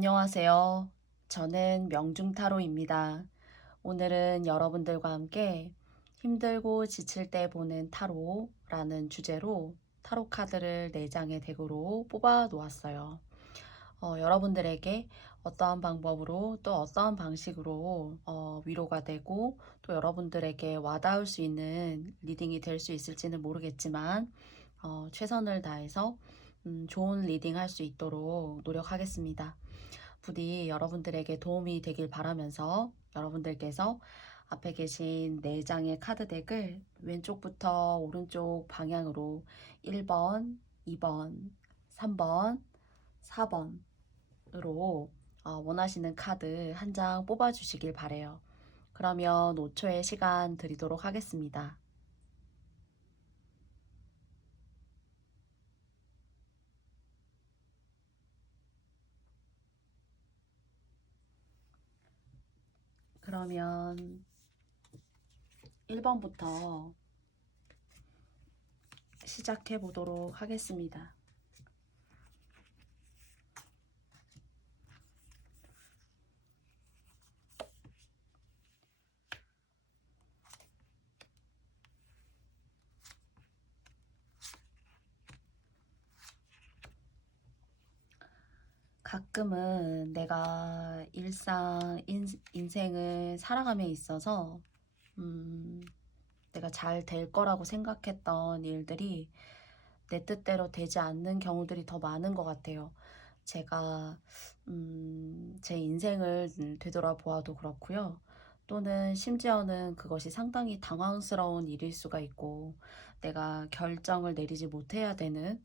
안녕하세요. 저는 명중타로입니다. 오늘은 여러분들과 함께 힘들고 지칠 때 보는 타로라는 주제로 타로 카드를 4장의 덱으로 뽑아 놓았어요. 여러분들에게 어떠한 방법으로 또 어떠한 방식으로 위로가 되고 또 여러분들에게 와닿을 수 있는 리딩이 될 수 있을지는 모르겠지만 최선을 다해서 좋은 리딩 할 수 있도록 노력하겠습니다. 부디 여러분들에게 도움이 되길 바라면서 여러분들께서 앞에 계신 4장의 카드 덱을 왼쪽부터 오른쪽 방향으로 1번, 2번, 3번, 4번으로 원하시는 카드 한 장 뽑아주시길 바래요. 그러면 5초의 시간 드리도록 하겠습니다. 그러면 1번부터 시작해 보도록 하겠습니다. 가끔은 내가 인생을 살아감에 있어서 내가 잘 될 거라고 생각했던 일들이 내 뜻대로 되지 않는 경우들이 더 많은 것 같아요. 제가 제 인생을 되돌아보아도 그렇고요. 또는 심지어는 그것이 상당히 당황스러운 일일 수가 있고 내가 결정을 내리지 못해야 되는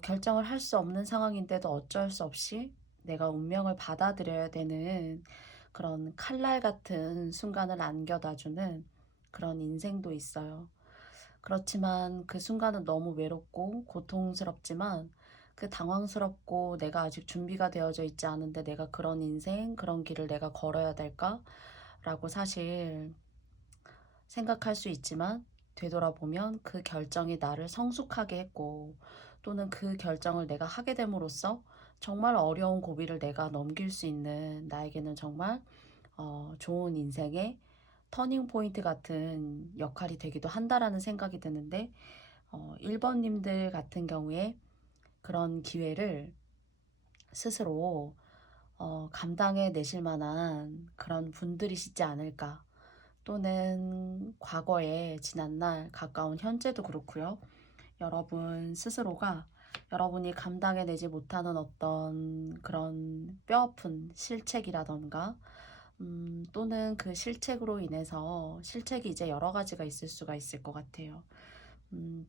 결정을 할 수 없는 상황인데도 어쩔 수 없이 내가 운명을 받아들여야 되는 그런 칼날 같은 순간을 안겨다주는 그런 인생도 있어요. 그렇지만 그 순간은 너무 외롭고 고통스럽지만 그 당황스럽고 내가 아직 준비가 되어져 있지 않은데 내가 그런 인생, 그런 길을 내가 걸어야 될까? 라고 사실 생각할 수 있지만 되돌아보면 그 결정이 나를 성숙하게 했고 또는 그 결정을 내가 하게 됨으로써 정말 어려운 고비를 내가 넘길 수 있는 나에게는 정말 좋은 인생의 터닝 포인트 같은 역할이 되기도 한다라는 생각이 드는데 1번님들 같은 경우에 그런 기회를 스스로 감당해 내실 만한 그런 분들이시지 않을까. 또는 과거에 지난날 가까운 현재도 그렇고요. 여러분 스스로가 여러분이 감당해내지 못하는 어떤 그런 뼈아픈 실책이라던가 또는 그 실책으로 인해서 실책이 이제 여러 가지가 있을 수가 있을 것 같아요.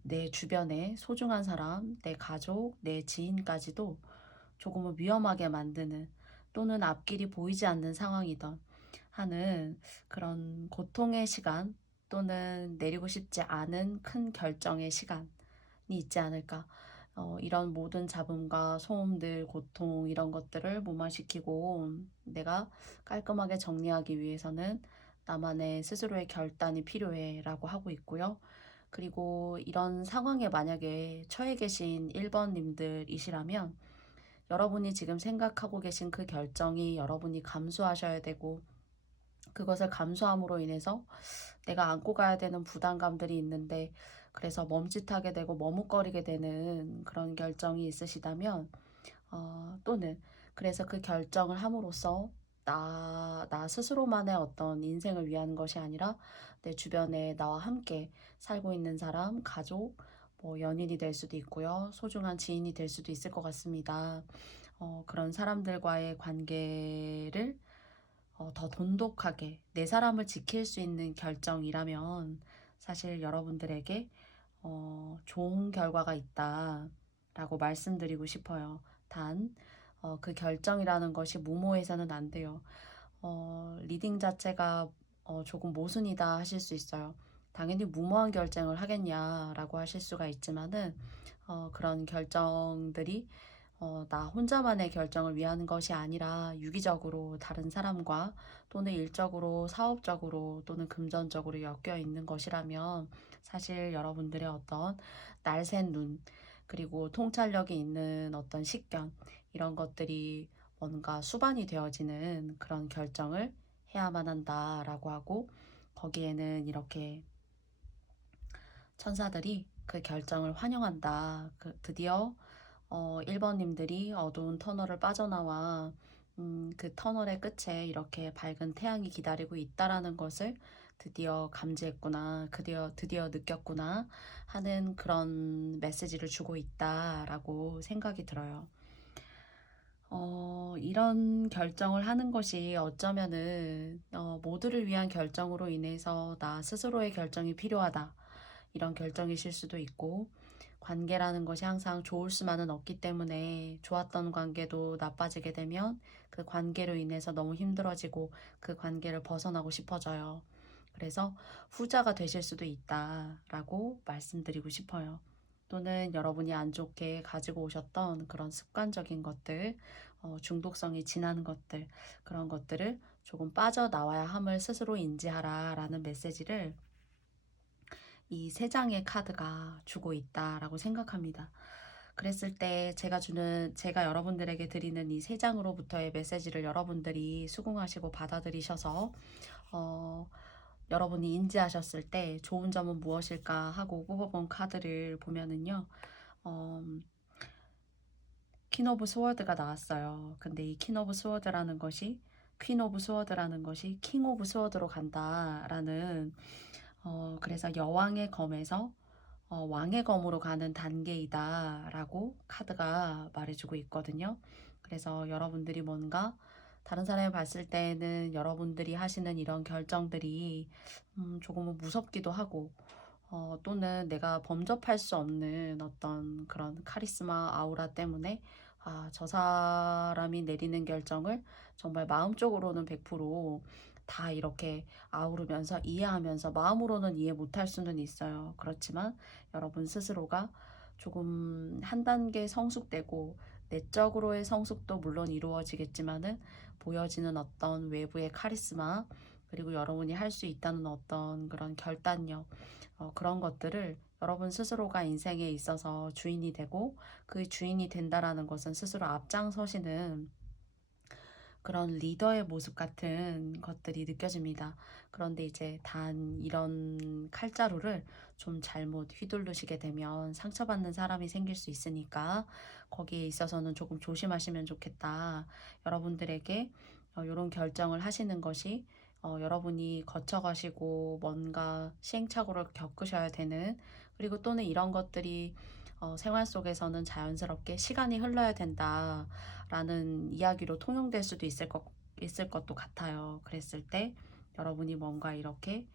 내 주변에 소중한 사람, 내 가족, 내 지인까지도 조금은 위험하게 만드는 또는 앞길이 보이지 않는 상황이던 하는 그런 고통의 시간 또는 내리고 싶지 않은 큰 결정의 시간이 있지 않을까. 이런 모든 잡음과 소음들, 고통 이런 것들을 무마시키고 내가 깔끔하게 정리하기 위해서는 나만의 스스로의 결단이 필요해 라고 하고 있고요. 그리고 이런 상황에 만약에 처해 계신 1번님들이시라면 여러분이 지금 생각하고 계신 그 결정이 여러분이 감수하셔야 되고 그것을 감수함으로 인해서 내가 안고 가야 되는 부담감들이 있는데 그래서 멈칫하게 되고 머뭇거리게 되는 그런 결정이 있으시다면 또는 그래서 그 결정을 함으로써 나 스스로만의 어떤 인생을 위한 것이 아니라 내 주변에 나와 함께 살고 있는 사람, 가족, 뭐 연인이 될 수도 있고요. 소중한 지인이 될 수도 있을 것 같습니다. 그런 사람들과의 관계를 더 돈독하게 내 사람을 지킬 수 있는 결정이라면 사실 여러분들에게 좋은 결과가 있다라고 말씀드리고 싶어요. 단, 그 결정이라는 것이 무모해서는 안 돼요. 리딩 자체가 조금 모순이다 하실 수 있어요. 당연히 무모한 결정을 하겠냐라고 하실 수가 있지만은 그런 결정들이 나 혼자만의 결정을 위한 것이 아니라 유기적으로 다른 사람과 또는 일적으로, 사업적으로 또는 금전적으로 엮여 있는 것이라면 사실 여러분들의 어떤 날쌘 눈, 그리고 통찰력이 있는 어떤 식견, 이런 것들이 뭔가 수반이 되어지는 그런 결정을 해야만 한다라고 하고, 거기에는 이렇게 천사들이 그 결정을 환영한다. 드디어 1번님들이 어두운 터널을 빠져나와 그 터널의 끝에 이렇게 밝은 태양이 기다리고 있다라는 것을 드디어 감지했구나, 드디어 느꼈구나 하는 그런 메시지를 주고 있다라고 생각이 들어요. 이런 결정을 하는 것이 어쩌면은 모두를 위한 결정으로 인해서 나 스스로의 결정이 필요하다, 이런 결정이실 수도 있고, 관계라는 것이 항상 좋을 수만은 없기 때문에 좋았던 관계도 나빠지게 되면 그 관계로 인해서 너무 힘들어지고 그 관계를 벗어나고 싶어져요. 그래서 후자가 되실 수도 있다라고 말씀드리고 싶어요. 또는 여러분이 안 좋게 가지고 오셨던 그런 습관적인 것들, 중독성이 진한 것들, 그런 것들을 조금 빠져나와야 함을 스스로 인지하라 라는 메시지를 이 세 장의 카드가 주고 있다라고 생각합니다. 그랬을 때 제가 여러분들에게 드리는 이 세 장으로부터의 메시지를 여러분들이 수긍하시고 받아들이셔서 어, 여러분이 인지하셨을 때 좋은 점은 무엇일까 하고 뽑아본 카드를 보면은요, 어, 퀸 오브 스워드가 나왔어요. 근데 이 퀸 오브 스워드라는 것이 퀸 오브 스워드라는 것이 킹 오브 스워드로 간다라는, 그래서 여왕의 검에서 왕의 검으로 가는 단계이다 라고 카드가 말해주고 있거든요. 그래서 여러분들이 뭔가 다른 사람이 봤을 때는 여러분들이 하시는 이런 결정들이 조금은 무섭기도 하고, 또는 내가 범접할 수 없는 어떤 그런 카리스마 아우라 때문에 저 사람이 내리는 결정을 정말 마음적으로는 100%다 이렇게 아우르면서 이해하면서 마음으로는 이해 못할 수는 있어요. 그렇지만 여러분 스스로가 조금 한 단계 성숙되고, 내적으로의 성숙도 물론 이루어지겠지만은 보여지는 어떤 외부의 카리스마, 그리고 여러분이 할 수 있다는 어떤 그런 결단력, 그런 것들을 여러분 스스로가 인생에 있어서 주인이 되고, 그 주인이 된다라는 것은 스스로 앞장서시는 그런 리더의 모습 같은 것들이 느껴집니다. 그런데 이제 단 이런 칼자루를 좀 잘못 휘두르시게 되면 상처받는 사람이 생길 수 있으니까 거기에 있어서는 조금 조심하시면 좋겠다. 여러분들에게 이런 결정을 하시는 것이 여러분이 거쳐가시고 뭔가 시행착오를 겪으셔야 되는, 그리고 또는 이런 것들이 생활 속에서는 자연스럽게 시간이 흘러야 된다라는 이야기로 통용될 수도 있을 것도 같아요. 그랬을 때 여러분이 뭔가 이렇게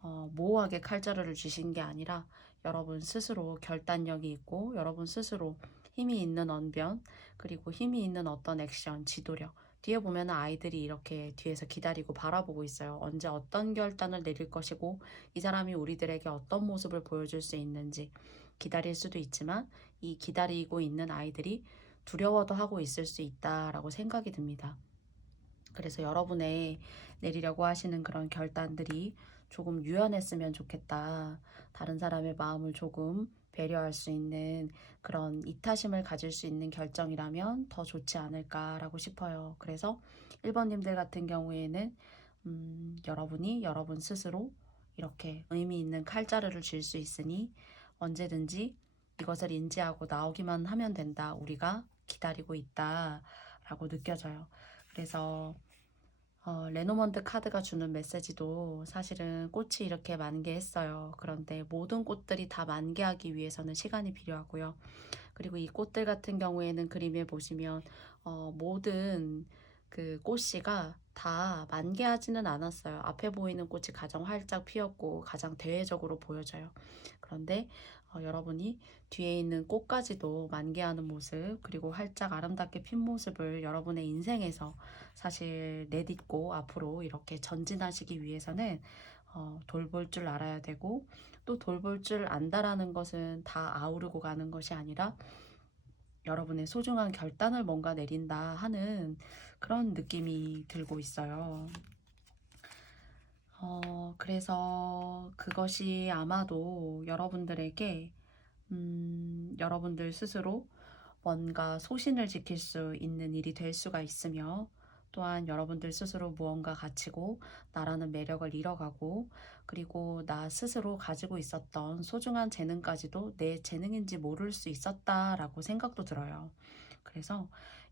모호하게 칼자루를 주신 게 아니라 여러분 스스로 결단력이 있고, 여러분 스스로 힘이 있는 언변, 그리고 힘이 있는 어떤 액션, 지도력, 뒤에 보면 아이들이 이렇게 뒤에서 기다리고 바라보고 있어요. 언제 어떤 결단을 내릴 것이고 이 사람이 우리들에게 어떤 모습을 보여줄 수 있는지 기다릴 수도 있지만, 이 기다리고 있는 아이들이 두려워도 하고 있을 수 있다라고 생각이 듭니다. 그래서 여러분의 내리려고 하시는 그런 결단들이 조금 유연했으면 좋겠다. 다른 사람의 마음을 조금 배려할 수 있는 그런 이타심을 가질 수 있는 결정이라면 더 좋지 않을까라고 싶어요. 그래서 1번님들 같은 경우에는 여러분이 여러분 스스로 이렇게 의미 있는 칼자루를 쥘 수 있으니 언제든지 이것을 인지하고 나오기만 하면 된다. 우리가 기다리고 있다라고 느껴져요. 그래서 레노먼드 카드가 주는 메시지도 사실은 꽃이 이렇게 만개했어요. 그런데 모든 꽃들이 다 만개하기 위해서는 시간이 필요하고요. 그리고 이 꽃들 같은 경우에는 그림에 보시면 모든 그 꽃씨가 다 만개하지는 않았어요. 앞에 보이는 꽃이 가장 활짝 피었고 가장 대외적으로 보여져요. 그런데 여러분이 뒤에 있는 꽃까지도 만개하는 모습, 그리고 활짝 아름답게 핀 모습을 여러분의 인생에서 사실 내딛고 앞으로 이렇게 전진하시기 위해서는 돌볼 줄 알아야 되고, 또 돌볼 줄 안다라는 것은 다 아우르고 가는 것이 아니라 여러분의 소중한 결단을 뭔가 내린다 하는 그런 느낌이 들고 있어요. 그래서 그것이 아마도 여러분들에게 여러분들 스스로 뭔가 소신을 지킬 수 있는 일이 될 수가 있으며, 또한 여러분들 스스로 무언가 가치고 나라는 매력을 잃어가고, 그리고 나 스스로 가지고 있었던 소중한 재능까지도 내 재능인지 모를 수 있었다라고 생각도 들어요. 그래서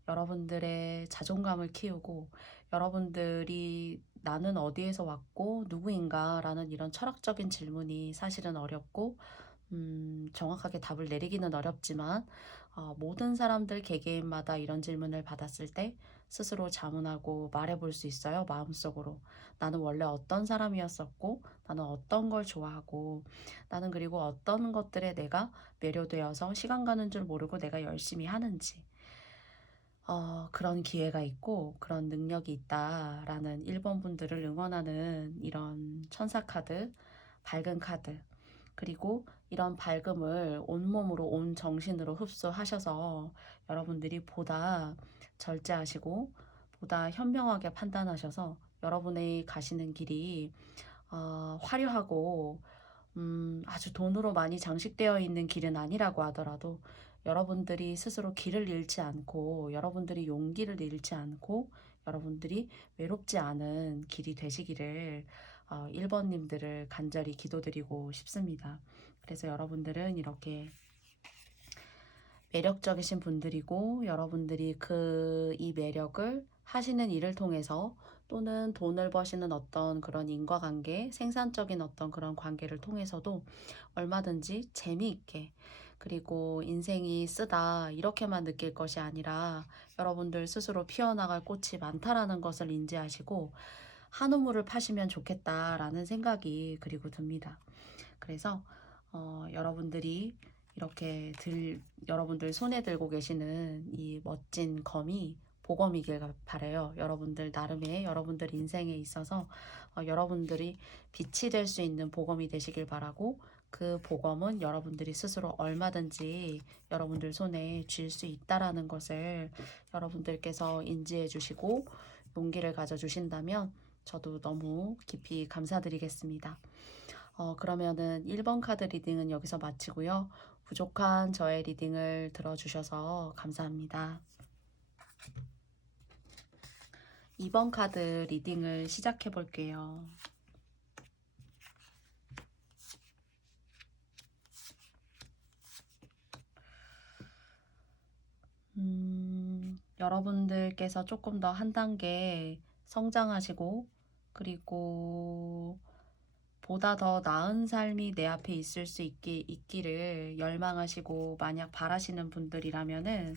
여러분들의 자존감을 키우고, 여러분들이 나는 어디에서 왔고 누구인가 라는 이런 철학적인 질문이 사실은 어렵고, 정확하게 답을 내리기는 어렵지만, 모든 사람들 개개인마다 이런 질문을 받았을 때 스스로 자문하고 말해볼 수 있어요. 마음속으로. 나는 원래 어떤 사람이었었고, 나는 어떤 걸 좋아하고, 나는 그리고 어떤 것들에 내가 매료되어서 시간 가는 줄 모르고 내가 열심히 하는지. 그런 기회가 있고 그런 능력이 있다라는 1번 분들을 응원하는 이런 천사 카드, 밝은 카드, 그리고 이런 밝음을 온몸으로 온 정신으로 흡수하셔서 여러분들이 보다 절제하시고 보다 현명하게 판단하셔서 여러분의 가시는 길이 화려하고 아주 돈으로 많이 장식되어 있는 길은 아니라고 하더라도 여러분들이 스스로 길을 잃지 않고 여러분들이 용기를 잃지 않고 여러분들이 외롭지 않은 길이 되시기를 1번님들을 간절히 기도드리고 싶습니다. 그래서 여러분들은 이렇게 매력적이신 분들이고 여러분들이 이 매력을 하시는 일을 통해서 또는 돈을 버시는 어떤 그런 인과관계, 생산적인 어떤 그런 관계를 통해서도 얼마든지 재미있게, 그리고 인생이 쓰다 이렇게만 느낄 것이 아니라 여러분들 스스로 피어나갈 꽃이 많다라는 것을 인지하시고 한 우물을 파시면 좋겠다라는 생각이 그리고 듭니다. 그래서 여러분들이 이렇게 여러분들 손에 들고 계시는 이 멋진 검이 보검이길 바래요. 여러분들 나름의 여러분들 인생에 있어서 여러분들이 빛이 될 수 있는 보검이 되시길 바라고, 그 보검은 여러분들이 스스로 얼마든지 여러분들 손에 쥘 수 있다라는 것을 여러분들께서 인지해 주시고 용기를 가져 주신다면 저도 너무 깊이 감사드리겠습니다. 그러면은 1번 카드 리딩은 여기서 마치고요. 부족한 저의 리딩을 들어주셔서 감사합니다. 2번 카드 리딩을 시작해 볼게요. 여러분들께서 조금 더 한 단계 성장하시고, 그리고 보다 더 나은 삶이 내 앞에 있을 수 있기를 열망하시고 만약 바라시는 분들이라면은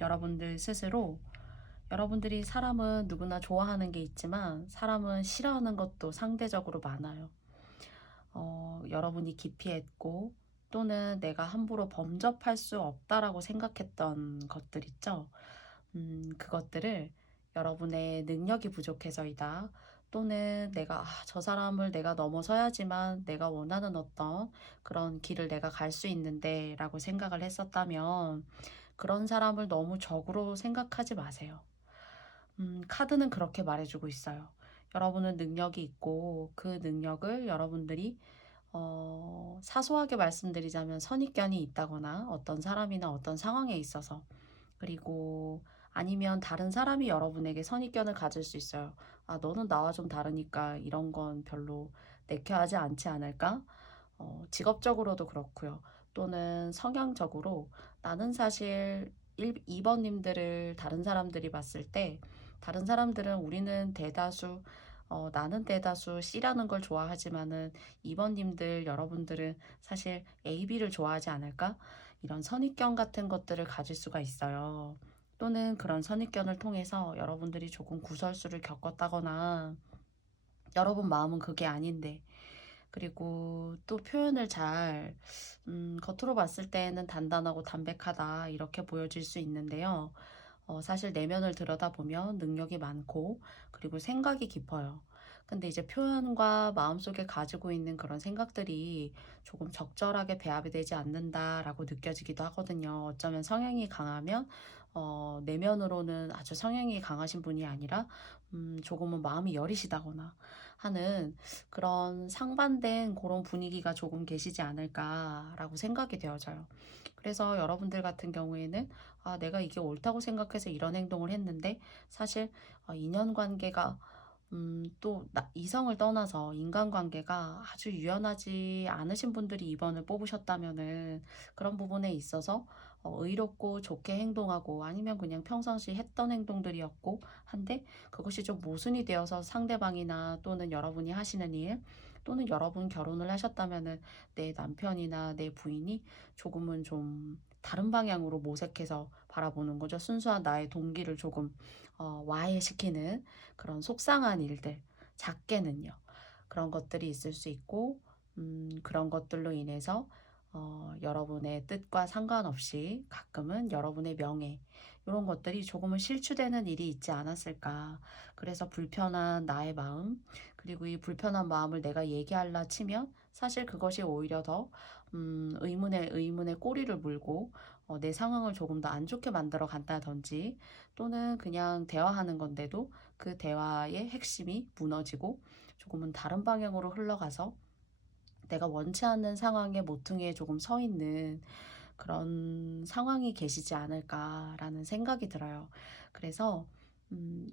여러분들 스스로, 여러분들이 사람은 누구나 좋아하는 게 있지만 사람은 싫어하는 것도 상대적으로 많아요. 여러분이 기피했고 또는 내가 함부로 범접할 수 없다라고 생각했던 것들 있죠. 그것들을 여러분의 능력이 부족해서이다, 또는 저 사람을 내가 넘어서야지만 내가 원하는 어떤 그런 길을 내가 갈 수 있는데 라고 생각을 했었다면 그런 사람을 너무 적으로 생각하지 마세요. 카드는 그렇게 말해주고 있어요. 여러분은 능력이 있고 그 능력을 여러분들이 사소하게 말씀드리자면 선입견이 있다거나 어떤 사람이나 어떤 상황에 있어서, 그리고 아니면 다른 사람이 여러분에게 선입견을 가질 수 있어요. 너는 나와 좀 다르니까 이런 건 별로 내켜하지 않지 않을까? 직업적으로도 그렇고요. 또는 성향적으로 나는 사실 2번님들을 다른 사람들이 봤을 때 다른 사람들은 우리는 대다수 나는 대다수 C라는 걸 좋아하지만은 2번님들 여러분들은 사실 A, B를 좋아하지 않을까? 이런 선입견 같은 것들을 가질 수가 있어요. 또는 그런 선입견을 통해서 여러분들이 조금 구설수를 겪었다거나 여러분 마음은 그게 아닌데, 그리고 또 표현을 겉으로 봤을 때는 단단하고 담백하다 이렇게 보여질 수 있는데요. 사실 내면을 들여다보면 능력이 많고 그리고 생각이 깊어요. 근데 이제 표현과 마음속에 가지고 있는 그런 생각들이 조금 적절하게 배합이 되지 않는다라고 느껴지기도 하거든요. 어쩌면 성향이 강하면 내면으로는 아주 성향이 강하신 분이 아니라 조금은 마음이 여리시다거나 하는 그런 상반된 그런 분위기가 조금 계시지 않을까라고 생각이 되어져요. 그래서 여러분들 같은 경우에는 내가 이게 옳다고 생각해서 이런 행동을 했는데 사실 인연관계가 또 이성을 떠나서 인간관계가 아주 유연하지 않으신 분들이 2번을 뽑으셨다면은 그런 부분에 있어서 의롭고 좋게 행동하고 아니면 그냥 평상시 했던 행동들이었고 한데 그것이 좀 모순이 되어서 상대방이나 또는 여러분이 하시는 일 또는 여러분 결혼을 하셨다면은 내 남편이나 내 부인이 조금은 좀 다른 방향으로 모색해서 바라보는 거죠. 순수한 나의 동기를 조금 와해시키는 그런 속상한 일들, 작게는요. 그런 것들이 있을 수 있고, 그런 것들로 인해서 여러분의 뜻과 상관없이 가끔은 여러분의 명예, 이런 것들이 조금은 실추되는 일이 있지 않았을까. 그래서 불편한 나의 마음, 그리고 이 불편한 마음을 내가 얘기하려 치면 사실 그것이 오히려 더 의문의 꼬리를 물고 내 상황을 조금 더 안 좋게 만들어 간다든지 또는 그냥 대화하는 건데도 그 대화의 핵심이 무너지고 조금은 다른 방향으로 흘러가서 내가 원치 않는 상황에 모퉁이에 조금 서 있는 그런 상황이 계시지 않을까라는 생각이 들어요. 그래서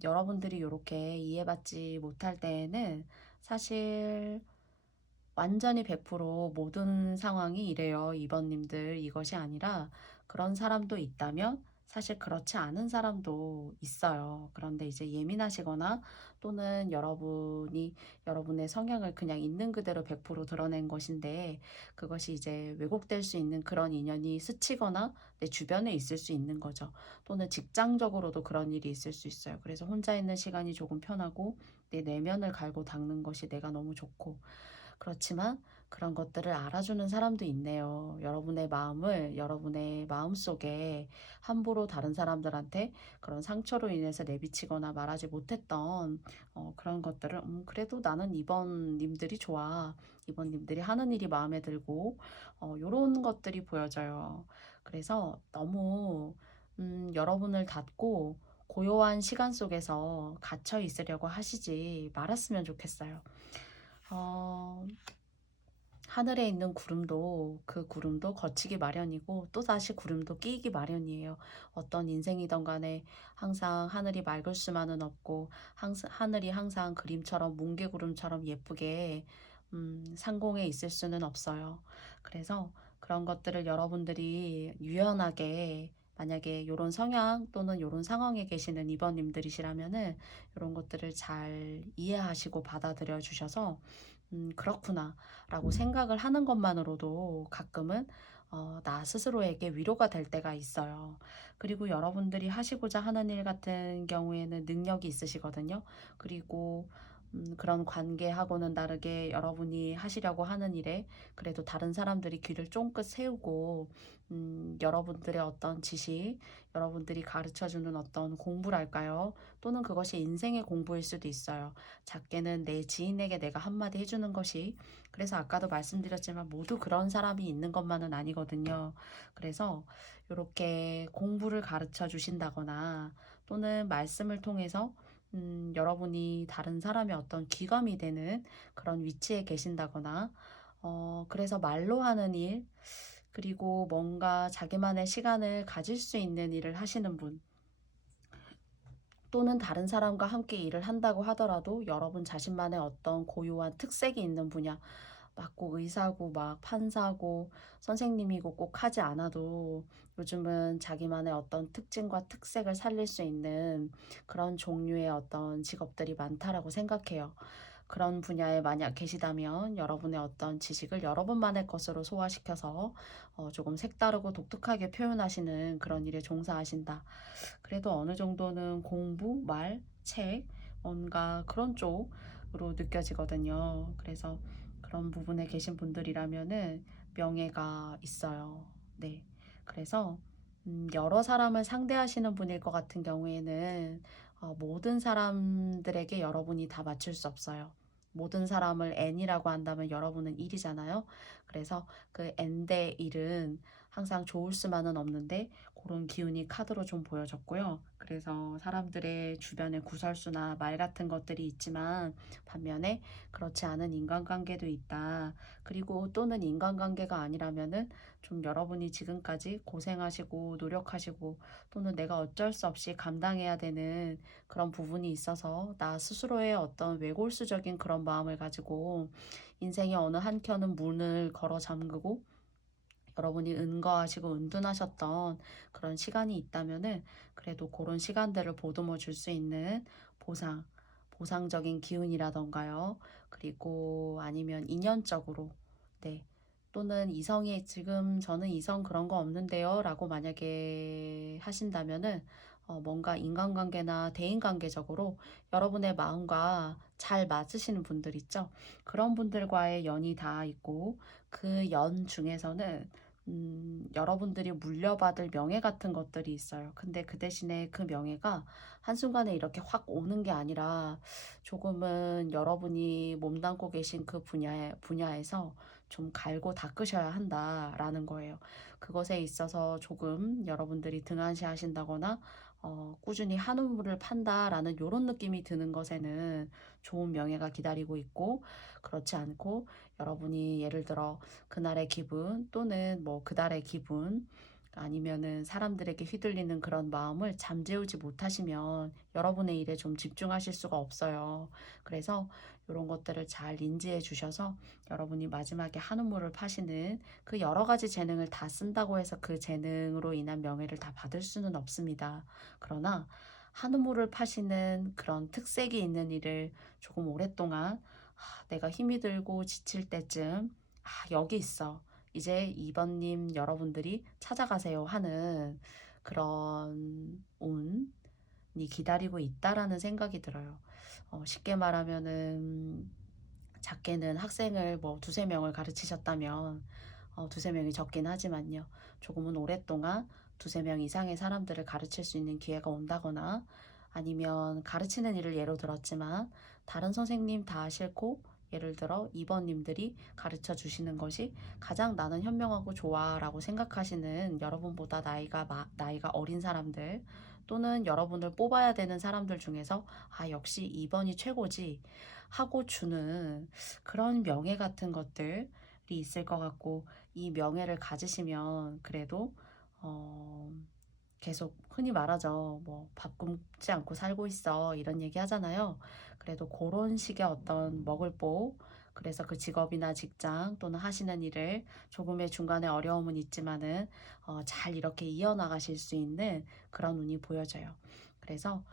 여러분들이 이렇게 이해받지 못할 때에는 사실 완전히 100% 모든 상황이 이래요. 이번님들 이것이 아니라 그런 사람도 있다면 사실 그렇지 않은 사람도 있어요. 그런데 이제 예민하시거나 또는 여러분이 여러분의 성향을 그냥 있는 그대로 100% 드러낸 것인데 그것이 이제 왜곡될 수 있는 그런 인연이 스치거나 내 주변에 있을 수 있는 거죠. 또는 직장적으로도 그런 일이 있을 수 있어요. 그래서 혼자 있는 시간이 조금 편하고 내 내면을 갈고 닦는 것이 내가 너무 좋고 그렇지만 그런 것들을 알아주는 사람도 있네요. 여러분의 마음을 여러분의 마음속에 함부로 다른 사람들한테 그런 상처로 인해서 내비치거나 말하지 못했던 그런 것들을 그래도 나는 이번님들이 좋아. 이번님들이 하는 일이 마음에 들고 요런 것들이 보여져요. 그래서 너무 여러분을 닫고 고요한 시간 속에서 갇혀 있으려고 하시지 말았으면 좋겠어요. 어, 하늘에 있는 구름도 그 구름도 거치기 마련이고 또다시 구름도 끼기 마련이에요. 어떤 인생이든 간에 항상 하늘이 맑을 수만은 없고 하늘이 항상 그림처럼 뭉게구름처럼 예쁘게 상공에 있을 수는 없어요. 그래서 그런 것들을 여러분들이 유연하게 만약에 이런 성향 또는 이런 상황에 계시는 이번님들이시라면은 이런 것들을 잘 이해하시고 받아들여 주셔서 그렇구나 라고 생각을 하는 것만으로도 가끔은 나 스스로에게 위로가 될 때가 있어요. 그리고 여러분들이 하시고자 하는 일 같은 경우에는 능력이 있으시거든요. 그리고 그런 관계하고는 다르게 여러분이 하시려고 하는 일에 그래도 다른 사람들이 귀를 쫑긋 세우고 여러분들의 어떤 지식, 여러분들이 가르쳐주는 어떤 공부랄까요? 또는 그것이 인생의 공부일 수도 있어요. 작게는 내 지인에게 내가 한마디 해주는 것이 그래서 아까도 말씀드렸지만 모두 그런 사람이 있는 것만은 아니거든요. 그래서 이렇게 공부를 가르쳐 주신다거나 또는 말씀을 통해서 여러분이 다른 사람의 어떤 귀감이 되는 그런 위치에 계신다거나 그래서 말로 하는 일 그리고 뭔가 자기만의 시간을 가질 수 있는 일을 하시는 분 또는 다른 사람과 함께 일을 한다고 하더라도 여러분 자신만의 어떤 고유한 특색이 있는 분야, 막 꼭 의사고 막 판사고 선생님이고 꼭 하지 않아도 요즘은 자기만의 어떤 특징과 특색을 살릴 수 있는 그런 종류의 어떤 직업들이 많다라고 생각해요. 그런 분야에 만약 계시다면 여러분의 어떤 지식을 여러분만의 것으로 소화시켜서 조금 색다르고 독특하게 표현하시는 그런 일에 종사하신다. 그래도 어느 정도는 공부, 말, 책, 뭔가 그런 쪽으로 느껴지거든요. 그래서 그런 부분에 계신 분들이라면은 명예가 있어요. 네. 그래서 여러 사람을 상대하시는 분일 것 같은 경우에는 모든 사람들에게 여러분이 다 맞출 수 없어요. 모든 사람을 N이라고 한다면 여러분은 1이잖아요. 그래서 그 N 대 1은 항상 좋을 수만은 없는데 그런 기운이 카드로 좀 보여졌고요. 그래서 사람들의 주변에 구설수나 말 같은 것들이 있지만 반면에 그렇지 않은 인간관계도 있다. 그리고 또는 인간관계가 아니라면은 좀 여러분이 지금까지 고생하시고 노력하시고 또는 내가 어쩔 수 없이 감당해야 되는 그런 부분이 있어서 나 스스로의 어떤 외골수적인 그런 마음을 가지고 인생의 어느 한켠은 문을 걸어 잠그고 여러분이 은거하시고 은둔하셨던 그런 시간이 있다면은 그래도 그런 시간들을 보듬어 줄 수 있는 보상적인 기운이라던가요. 그리고 아니면 인연적으로, 네. 또는 이성이 지금 저는 이성 그런 거 없는데요. 라고 만약에 하신다면은 뭔가 인간관계나 대인관계적으로 여러분의 마음과 잘 맞으시는 분들 있죠. 그런 분들과의 연이 다 있고 그 연 중에서는 여러분들이 물려받을 명예 같은 것들이 있어요. 근데 그 대신에 그 명예가 한순간에 이렇게 확 오는 게 아니라 조금은 여러분이 몸담고 계신 그 분야에서 좀 갈고 닦으셔야 한다라는 거예요. 그것에 있어서 조금 여러분들이 등한시 하신다거나 꾸준히 한우물을 판다라는 이런 느낌이 드는 것에는 좋은 명예가 기다리고 있고 그렇지 않고 여러분이 예를 들어 그날의 기분 또는 뭐 그달의 기분 아니면은 사람들에게 휘둘리는 그런 마음을 잠재우지 못하시면 여러분의 일에 좀 집중하실 수가 없어요. 그래서 이런 것들을 잘 인지해 주셔서 여러분이 마지막에 한우물을 파시는 그 여러 가지 재능을 다 쓴다고 해서 그 재능으로 인한 명예를 다 받을 수는 없습니다. 그러나 한우물을 파시는 그런 특색이 있는 일을 조금 오랫동안 내가 힘이 들고 지칠 때쯤 여기 있어. 이제 2번님 여러분들이 찾아가세요 하는 그런 운이 기다리고 있다라는 생각이 들어요. 쉽게 말하면은 작게는 학생을 뭐 두세 명을 가르치셨다면 두세 명이 적긴 하지만요. 조금은 오랫동안 두세 명 이상의 사람들을 가르칠 수 있는 기회가 온다거나 아니면 가르치는 일을 예로 들었지만 다른 선생님 다 싫고 예를 들어 2번님들이 가르쳐 주시는 것이 가장 나는 현명하고 좋아라고 생각하시는 여러분보다 나이가 어린 사람들 또는 여러분을 뽑아야 되는 사람들 중에서 역시 2번이 최고지 하고 주는 그런 명예 같은 것들이 있을 것 같고 이 명예를 가지시면 그래도 어, 계속 흔히 말하죠. 뭐 밥 굶지 않고 살고 있어 이런 얘기 하잖아요. 그래도 그런 식의 어떤 먹을 보 그래서 그 직업이나 직장 또는 하시는 일을 조금의 중간에 어려움은 있지만은 잘 이렇게 이어나가실 수 있는 그런 운이 보여져요. 그래서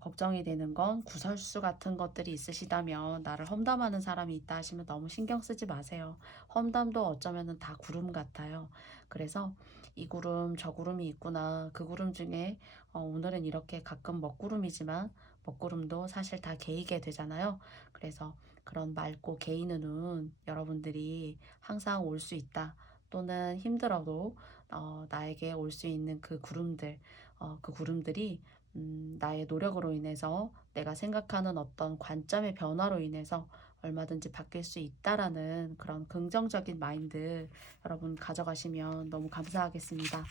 걱정이 되는 건 구설수 같은 것들이 있으시다면 나를 험담하는 사람이 있다 하시면 너무 신경 쓰지 마세요. 험담도 어쩌면은 다 구름 같아요. 그래서 이 구름 저 구름이 있구나. 그 구름 중에 오늘은 이렇게 가끔 먹구름이지만 먹구름도 사실 다 개이게 되잖아요. 그래서 그런 맑고 개이는 운 여러분들이 항상 올 수 있다. 또는 힘들어도 나에게 올 수 있는 그 구름들이 나의 노력으로 인해서 내가 생각하는 어떤 관점의 변화로 인해서 얼마든지 바뀔 수 있다라는 그런 긍정적인 마인드 여러분 가져가시면 너무 감사하겠습니다.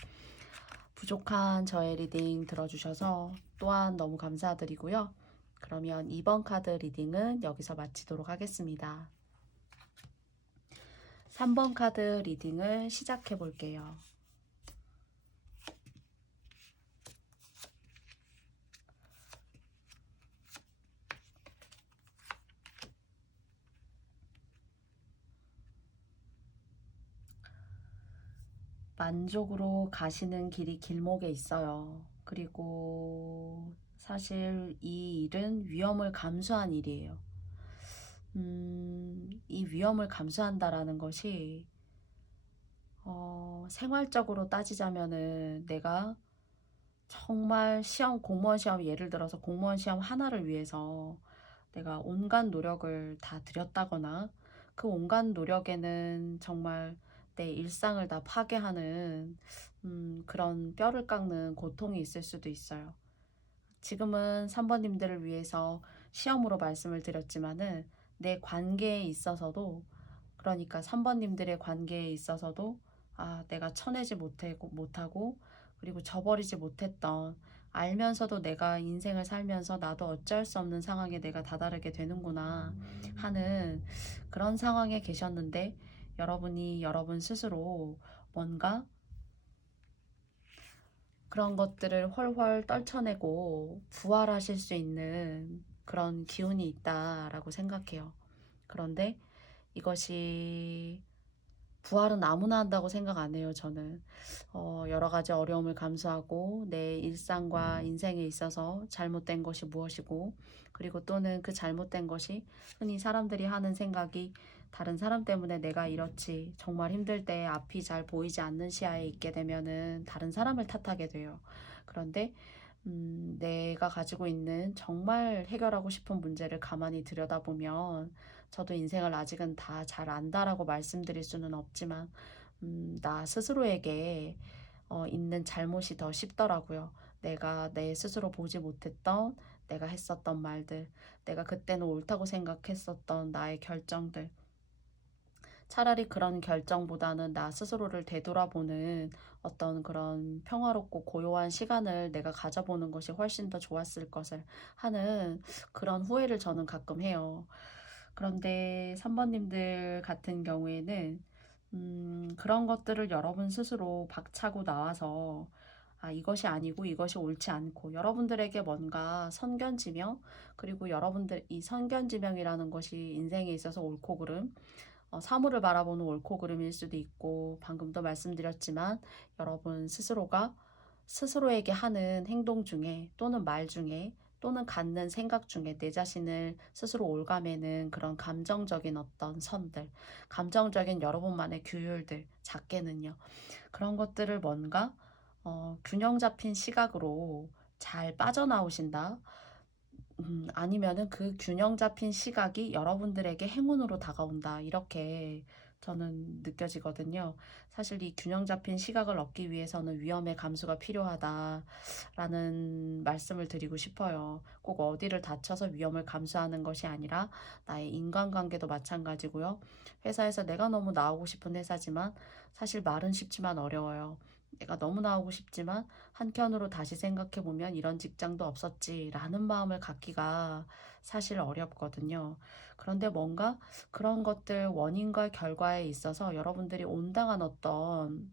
부족한 저의 리딩 들어주셔서 또한 너무 감사드리고요. 그러면 2번 카드 리딩은 여기서 마치도록 하겠습니다. 3번 카드 리딩을 시작해 볼게요. 만족으로 가시는 길이 길목에 있어요. 그리고 사실 이 일은 위험을 감수한 일이에요. 이 위험을 감수한다라는 것이 생활적으로 따지자면은 내가 정말 공무원 시험 예를 들어서 공무원 시험 하나를 위해서 내가 온갖 노력을 다 들였다거나 그 온갖 노력에는 정말 내 일상을 다 파괴하는 그런 뼈를 깎는 고통이 있을 수도 있어요. 지금은 3번님들을 위해서 시험으로 말씀을 드렸지만은 내 관계에 있어서도 그러니까 3번님들의 관계에 있어서도 내가 쳐내지 못하고 그리고 저버리지 못했던, 알면서도 내가 인생을 살면서 나도 어쩔 수 없는 상황에 내가 다다르게 되는구나 하는 그런 상황에 계셨는데, 여러분이 여러분 스스로 뭔가 그런 것들을 훨훨 떨쳐내고 부활하실 수 있는 그런 기운이 있다라고 생각해요. 그런데 이것이, 부활은 아무나 한다고 생각 안 해요, 저는. 여러 가지 어려움을 감수하고 내 일상과 인생에 있어서 잘못된 것이 무엇이고, 그리고 또는 그 잘못된 것이, 흔히 사람들이 하는 생각이, 다른 사람 때문에 내가 이렇지, 정말 힘들 때 앞이 잘 보이지 않는 시야에 있게 되면은 다른 사람을 탓하게 돼요. 그런데 내가 가지고 있는 정말 해결하고 싶은 문제를 가만히 들여다보면, 저도 인생을 아직은 다 잘 안다라고 말씀드릴 수는 없지만, 나 스스로에게 있는 잘못이 더 쉽더라고요. 내가 내 스스로 보지 못했던 내가 했었던 말들, 내가 그때는 옳다고 생각했었던 나의 결정들, 차라리 그런 결정보다는 나 스스로를 되돌아보는 어떤 그런 평화롭고 고요한 시간을 내가 가져보는 것이 훨씬 더 좋았을 것을 하는 그런 후회를 저는 가끔 해요. 그런데 3번님들 같은 경우에는 그런 것들을 여러분 스스로 박차고 나와서, 이것이 아니고 이것이 옳지 않고, 여러분들에게 뭔가 선견지명, 그리고 여러분들 이 선견지명이라는 것이 인생에 있어서 옳고 그름, 사물을 바라보는 옳고 그름일 수도 있고, 방금도 말씀드렸지만 여러분 스스로가 스스로에게 하는 행동 중에, 또는 말 중에, 또는 갖는 생각 중에 내 자신을 스스로 올가매는 그런 감정적인 어떤 선들, 감정적인 여러분만의 규율들, 작게는요. 그런 것들을 뭔가 균형 잡힌 시각으로 잘 빠져나오신다. 아니면은 그 균형 잡힌 시각이 여러분들에게 행운으로 다가온다. 이렇게 저는 느껴지거든요. 사실 이 균형 잡힌 시각을 얻기 위해서는 위험의 감수가 필요하다라는 말씀을 드리고 싶어요. 꼭 어디를 다쳐서 위험을 감수하는 것이 아니라 나의 인간관계도 마찬가지고요. 회사에서 내가 너무 나오고 싶은 회사지만 사실 말은 쉽지만 어려워요. 내가 너무 나오고 싶지만 한편으로 다시 생각해보면 이런 직장도 없었지라는 마음을 갖기가 사실 어렵거든요. 그런데 뭔가 그런 것들 원인과 결과에 있어서 여러분들이 온당한 어떤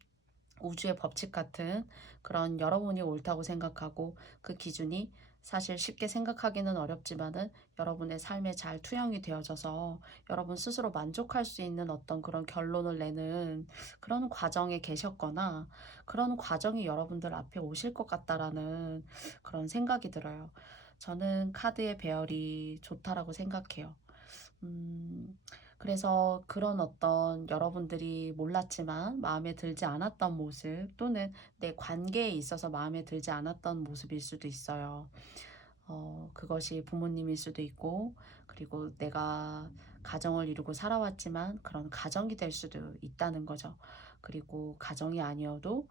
우주의 법칙 같은 그런, 여러분이 옳다고 생각하고 그 기준이 사실 쉽게 생각하기는 어렵지만은 여러분의 삶에 잘 투영이 되어져서 여러분 스스로 만족할 수 있는 어떤 그런 결론을 내는 그런 과정에 계셨거나, 그런 과정이 여러분들 앞에 오실 것 같다라는 그런 생각이 들어요. 저는 카드의 배열이 좋다라고 생각해요. 음, 그래서 그런 어떤 여러분들이 몰랐지만 마음에 들지 않았던 모습, 또는 내 관계에 있어서 마음에 들지 않았던 모습일 수도 있어요. 그것이 부모님일 수도 있고, 그리고 내가 가정을 이루고 살아왔지만 그런 가정이 될 수도 있다는 거죠. 그리고 가정이 아니어도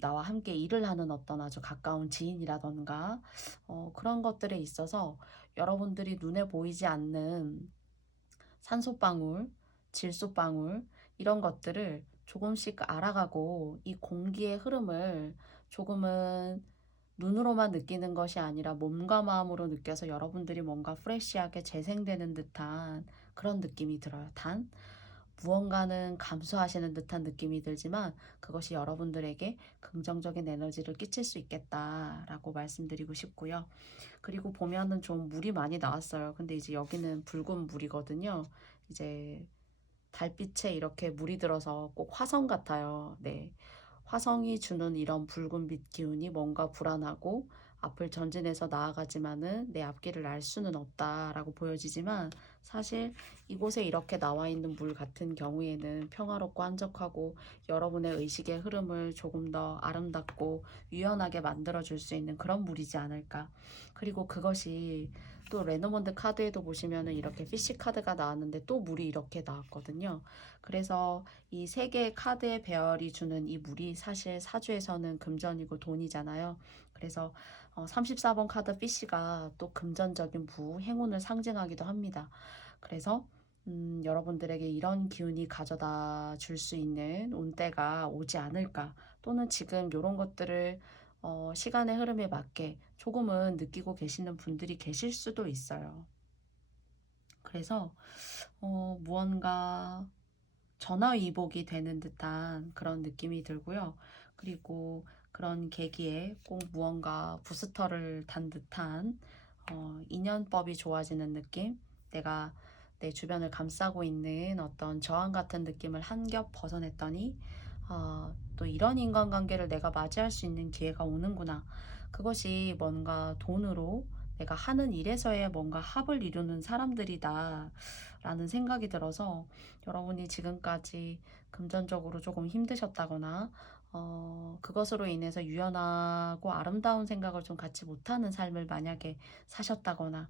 나와 함께 일을 하는 어떤 아주 가까운 지인이라던가, 그런 것들에 있어서 여러분들이 눈에 보이지 않는 산소방울, 질소방울, 이런 것들을 조금씩 알아가고, 이 공기의 흐름을 조금은 눈으로만 느끼는 것이 아니라 몸과 마음으로 느껴서 여러분들이 뭔가 프레시하게 재생되는 듯한 그런 느낌이 들어요. 단 무언가는 감수하시는 듯한 느낌이 들지만 그것이 여러분들에게 긍정적인 에너지를 끼칠 수 있겠다라고 말씀드리고 싶고요. 그리고 보면은 좀 물이 많이 나왔어요. 근데 이제 여기는 붉은 물이거든요. 이제 달빛에 이렇게 물이 들어서 꼭 화성 같아요. 네. 화성이 주는 이런 붉은빛 기운이 뭔가 불안하고 앞을 전진해서 나아가지만은 내 앞길을 알 수는 없다라고 보여지지만, 사실 이곳에 이렇게 나와 있는 물 같은 경우에는 평화롭고 한적하고 여러분의 의식의 흐름을 조금 더 아름답고 유연하게 만들어줄 수 있는 그런 물이지 않을까. 그리고 그것이 또 레노먼드 카드에도 보시면은 이렇게 피쉬 카드가 나왔는데 또 물이 이렇게 나왔거든요. 그래서 이 세 개의 카드의 배열이 주는 이 물이 사실 사주에서는 금전이고 돈이잖아요. 그래서 34번 카드 피쉬가 또 금전적인 행운을 상징하기도 합니다. 그래서 여러분들에게 이런 기운이 가져다 줄 수 있는 온때가 오지 않을까. 또는 지금 이런 것들을 시간의 흐름에 맞게 조금은 느끼고 계시는 분들이 계실 수도 있어요. 그래서 무언가 전화위복이 되는 듯한 그런 느낌이 들고요. 그리고 그런 계기에 꼭 무언가 부스터를 단 듯한 인연법이 좋아지는 느낌, 내가 내 주변을 감싸고 있는 어떤 저항 같은 느낌을 한 겹 벗어냈더니 또 이런 인간관계를 내가 맞이할 수 있는 기회가 오는구나. 그것이 뭔가 돈으로 내가 하는 일에서의 뭔가 합을 이루는 사람들이다 라는 생각이 들어서, 여러분이 지금까지 금전적으로 조금 힘드셨다거나 그것으로 인해서 유연하고 아름다운 생각을 좀 갖지 못하는 삶을 만약에 사셨다거나,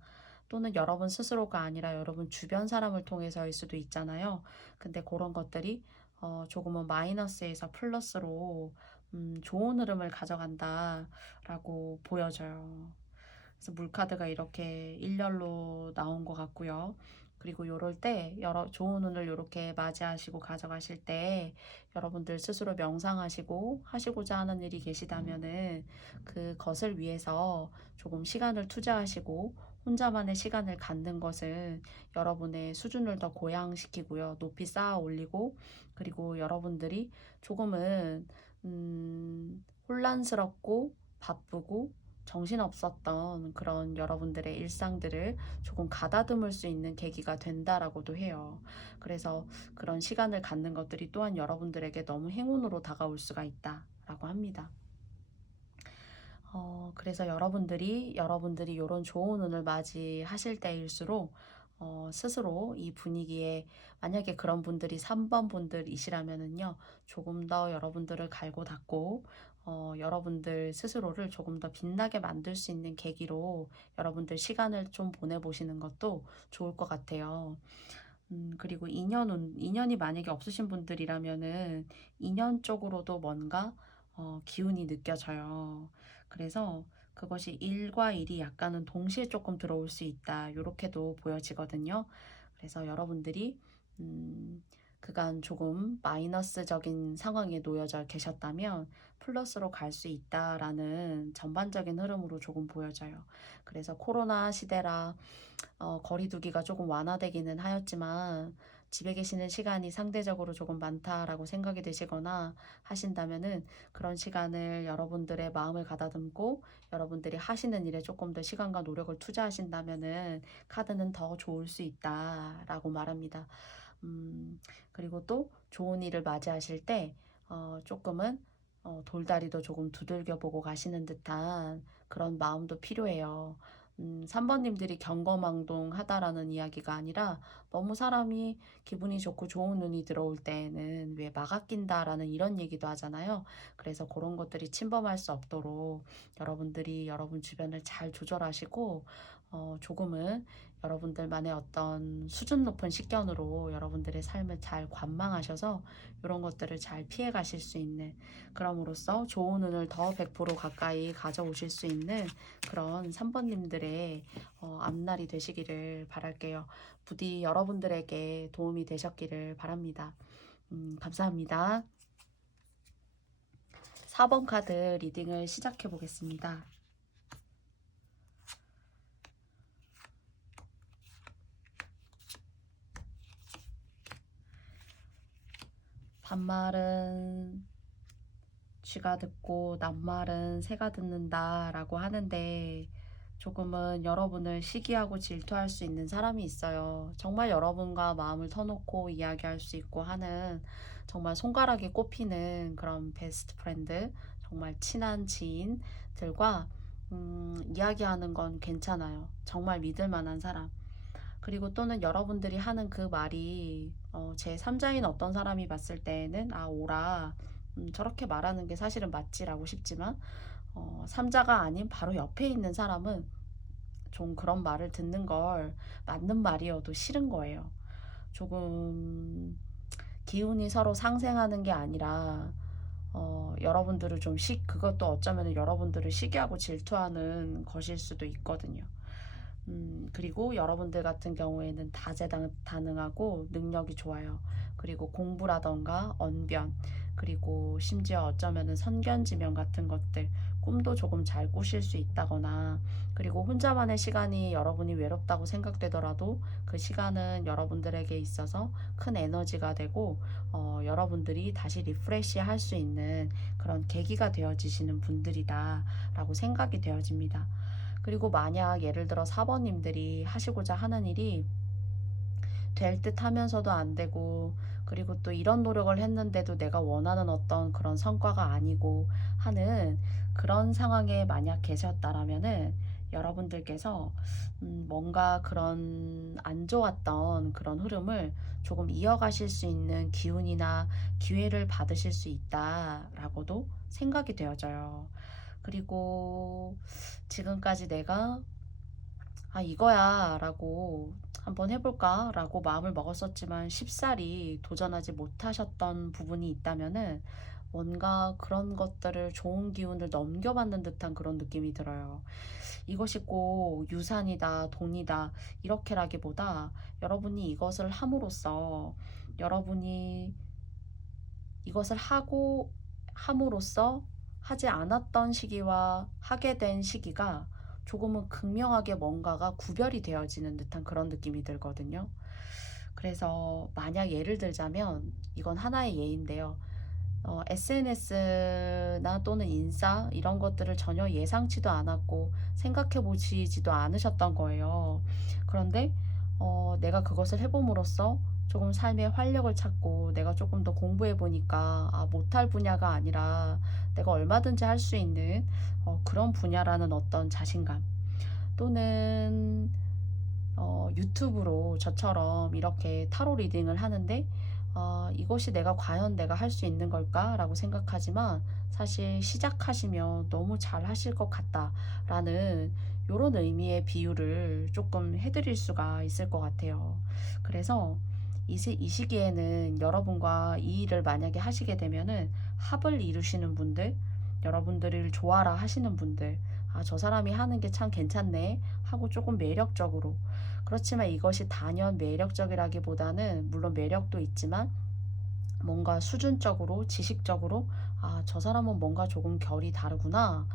또는 여러분 스스로가 아니라 여러분 주변 사람을 통해서일 수도 있잖아요. 근데 그런 것들이 조금은 마이너스에서 플러스로 좋은 흐름을 가져간다라고 보여져요. 그래서 물카드가 이렇게 일렬로 나온 것 같고요. 그리고 요럴 때 좋은 운을 이렇게 맞이하시고 가져가실 때 여러분들 스스로 명상하시고 하시고자 하는 일이 계시다면은 그것을 위해서 조금 시간을 투자하시고 혼자만의 시간을 갖는 것은 여러분의 수준을 더 고양시키고요. 높이 쌓아 올리고, 그리고 여러분들이 조금은 혼란스럽고 바쁘고 정신없었던 그런 여러분들의 일상들을 조금 가다듬을 수 있는 계기가 된다라고도 해요. 그래서 그런 시간을 갖는 것들이 또한 여러분들에게 너무 행운으로 다가올 수가 있다라고 합니다. 그래서 여러분들이 이런 좋은 운을 맞이하실 때일수록 스스로 이 분위기에, 만약에 그런 분들이 3번 분들이시라면은요, 조금 더 여러분들을 갈고 닦고 여러분들 스스로를 조금 더 빛나게 만들 수 있는 계기로 여러분들 시간을 좀 보내보시는 것도 좋을 것 같아요. 그리고 인연이 만약에 없으신 분들이라면은 인연 쪽으로도 뭔가 기운이 느껴져요. 그래서 그것이 일과 일이 약간은 동시에 조금 들어올 수 있다, 요렇게도 보여지거든요. 그래서 여러분들이 그간 조금 마이너스적인 상황에 놓여져 계셨다면 플러스로 갈 수 있다라는 전반적인 흐름으로 조금 보여져요. 그래서 코로나 시대라 거리두기가 조금 완화되기는 하였지만 집에 계시는 시간이 상대적으로 조금 많다라고 생각이 되시거나 하신다면은, 그런 시간을 여러분들의 마음을 가다듬고 여러분들이 하시는 일에 조금 더 시간과 노력을 투자하신다면은 카드는 더 좋을 수 있다라고 말합니다. 그리고 또 좋은 일을 맞이하실 때 조금은 돌다리도 조금 두들겨 보고 가시는 듯한 그런 마음도 필요해요. 3번님들이 경거망동하다라는 이야기가 아니라, 너무 사람이 기분이 좋고 좋은 운이 들어올 때에는 왜 막아 낀다라는 이런 얘기도 하잖아요. 그래서 그런 것들이 침범할 수 없도록 여러분들이 여러분 주변을 잘 조절하시고 조금은 여러분들만의 어떤 수준 높은 식견으로 여러분들의 삶을 잘 관망하셔서 이런 것들을 잘 피해 가실 수 있는, 그럼으로써 좋은 운을 더 100% 가까이 가져오실 수 있는 그런 3번님들의 앞날이 되시기를 바랄게요. 부디 여러분들에게 도움이 되셨기를 바랍니다. 감사합니다. 4번 카드 리딩을 시작해 보겠습니다. 반말은 쥐가 듣고 낱말은 새가 듣는다 라고 하는데, 조금은 여러분을 시기하고 질투할 수 있는 사람이 있어요. 정말 여러분과 마음을 터놓고 이야기할 수 있고 하는, 정말 손가락에 꼽히는 그런 베스트 프렌드, 정말 친한 지인들과 이야기하는 건 괜찮아요. 정말 믿을 만한 사람. 그리고 또는 여러분들이 하는 그 말이 제 3자인 어떤 사람이 봤을 때에는 오라, 저렇게 말하는 게 사실은 맞지라고 싶지만 3자가 아닌 바로 옆에 있는 사람은 좀 그런 말을 듣는 걸 맞는 말이어도 싫은 거예요. 조금 기운이 서로 상생하는 게 아니라 여러분들을 그것도 어쩌면 여러분들을 시기하고 질투하는 것일 수도 있거든요. 그리고 여러분들 같은 경우에는 다재다능하고 능력이 좋아요. 그리고 공부라던가 언변, 그리고 심지어 어쩌면은 선견지명 같은 것들, 꿈도 조금 잘 꾸실 수 있다거나, 그리고 혼자만의 시간이 여러분이 외롭다고 생각되더라도 그 시간은 여러분들에게 있어서 큰 에너지가 되고, 여러분들이 다시 리프레시 할 수 있는 그런 계기가 되어지시는 분들이다라고 생각이 되어집니다. 그리고 만약 예를 들어 사번님들이 하시고자 하는 일이 될 듯 하면서도 안 되고, 그리고 또 이런 노력을 했는데도 내가 원하는 어떤 그런 성과가 아니고 하는 그런 상황에 만약 계셨다라면은 여러분들께서 뭔가 그런 안 좋았던 그런 흐름을 조금 이어가실 수 있는 기운이나 기회를 받으실 수 있다라고도 생각이 되어져요. 그리고 지금까지 내가 이거야 라고 한번 해볼까 라고 마음을 먹었었지만 쉽사리 도전하지 못하셨던 부분이 있다면은 뭔가 그런 것들을 좋은 기운을 넘겨받는 듯한 그런 느낌이 들어요. 이것이 꼭 유산이다, 돈이다, 이렇게라기보다 여러분이 이것을 함으로써 여러분이 이것을 하고 함으로써 하지 않았던 시기와 하게 된 시기가 조금은 극명하게 뭔가가 구별이 되어지는 듯한 그런 느낌이 들거든요. 그래서 만약 예를 들자면 이건 하나의 예인데요. SNS나 또는 인싸 이런 것들을 전혀 예상치도 않았고 생각해 보시지도 않으셨던 거예요. 그런데 내가 그것을 해봄으로써 조금 삶의 활력을 찾고 내가 조금 더 공부해 보니까 못할 분야가 아니라 내가 얼마든지 할 수 있는 그런 분야라는 어떤 자신감, 또는 유튜브로 저처럼 이렇게 타로 리딩을 하는데 이것이 과연 내가 할 수 있는 걸까라고 생각하지만 사실 시작하시면 너무 잘 하실 것 같다라는 이런 의미의 비유를 조금 해드릴 수가 있을 것 같아요. 그래서 이 시기에는 여러분과 이 일을 만약에 하시게 되면은 합을 이루시는 분들, 여러분들을 좋아라 하시는 분들, 저 사람이 하는 게 참 괜찮네 하고 조금 매력적으로, 그렇지만 이것이 단연 매력적이라기보다는 물론 매력도 있지만 뭔가 수준적으로 지식적으로 저 사람은 뭔가 조금 결이 다르구나.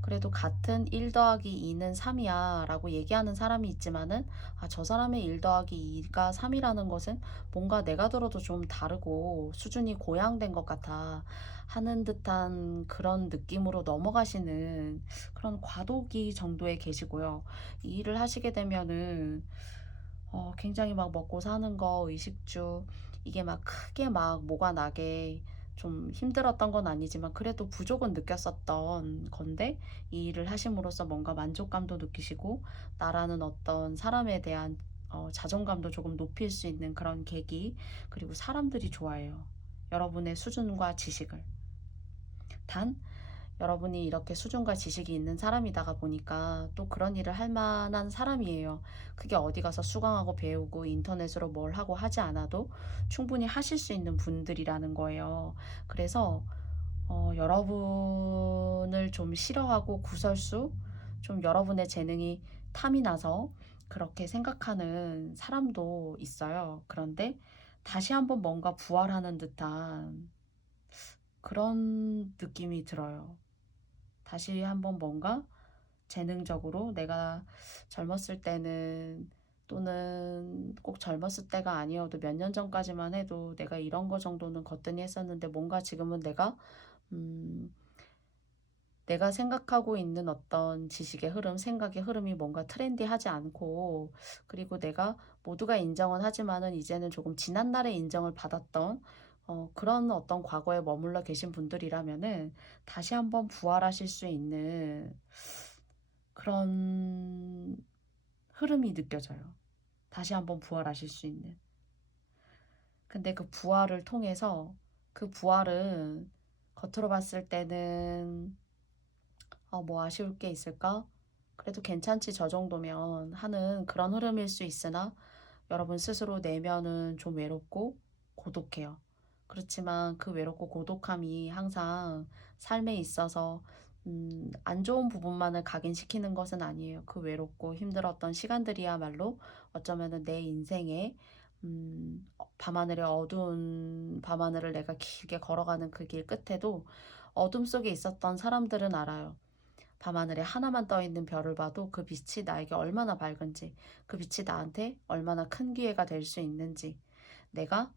그래도 같은 1 더하기 2는 3이야 라고 얘기하는 사람이 있지만은 저 사람의 1 더하기 2가 3이라는 것은 뭔가 내가 들어도 좀 다르고 수준이 고양된 것 같아 하는 듯한 그런 느낌으로 넘어가시는 그런 과도기 정도에 계시고요. 이 일을 하시게 되면은 굉장히 막 먹고 사는 거, 의식주, 이게 막 크게 막 뭐가 나게 좀 힘들었던 건 아니지만 그래도 부족은 느꼈었던 건데, 이 일을 하심으로써 뭔가 만족감도 느끼시고 나라는 어떤 사람에 대한 자존감도 조금 높일 수 있는 그런 계기, 그리고 사람들이 좋아해요. 여러분의 수준과 지식을. 단 여러분이 이렇게 수준과 지식이 있는 사람이다가 보니까 또 그런 일을 할 만한 사람이에요. 그게 어디 가서 수강하고 배우고 인터넷으로 뭘 하고 하지 않아도 충분히 하실 수 있는 분들이라는 거예요. 그래서 여러분을 좀 싫어하고 구설수, 좀 여러분의 재능이 탐이 나서 그렇게 생각하는 사람도 있어요. 그런데 다시 한번 뭔가 부활하는 듯한 그런 느낌이 들어요. 다시 한번 뭔가 재능적으로 내가 젊었을 때는, 또는 꼭 젊었을 때가 아니어도 몇 년 전까지만 해도 내가 이런 거 정도는 거뜬히 했었는데 뭔가 지금은 음, 내가 생각하고 있는 어떤 지식의 흐름, 생각의 흐름이 뭔가 트렌디하지 않고, 그리고 내가 모두가 인정은 하지만은 이제는 조금 지난날에 인정을 받았던 그런 어떤 과거에 머물러 계신 분들이라면은 다시 한번 부활하실 수 있는 그런 흐름이 느껴져요. 다시 한번 부활하실 수 있는. 근데 그 부활을 통해서, 그 부활은 겉으로 봤을 때는 뭐 아쉬울 게 있을까? 그래도 괜찮지 저 정도면 하는 그런 흐름일 수 있으나 여러분 스스로 내면은 좀 외롭고 고독해요. 그렇지만 그 외롭고 고독함이 항상 삶에 있어서 안 좋은 부분만을 각인시키는 것은 아니에요. 그 외롭고 힘들었던 시간들이야말로 어쩌면은 내 인생에 밤하늘의 어두운 밤하늘을 내가 길게 걸어가는 그 길 끝에도 어둠 속에 있었던 사람들은 알아요. 밤하늘에 하나만 떠 있는 별을 봐도 그 빛이 나에게 얼마나 밝은지, 그 빛이 나한테 얼마나 큰 기회가 될 수 있는지, 내가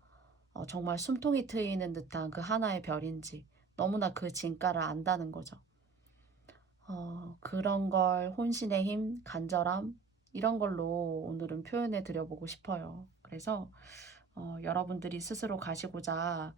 정말 숨통이 트이는 듯한 그 하나의 별인지 너무나 그 진가를 안다는 거죠. 그런 걸 혼신의 힘, 간절함, 이런 걸로 오늘은 표현해 드려보고 싶어요. 그래서 여러분들이 스스로 가시고자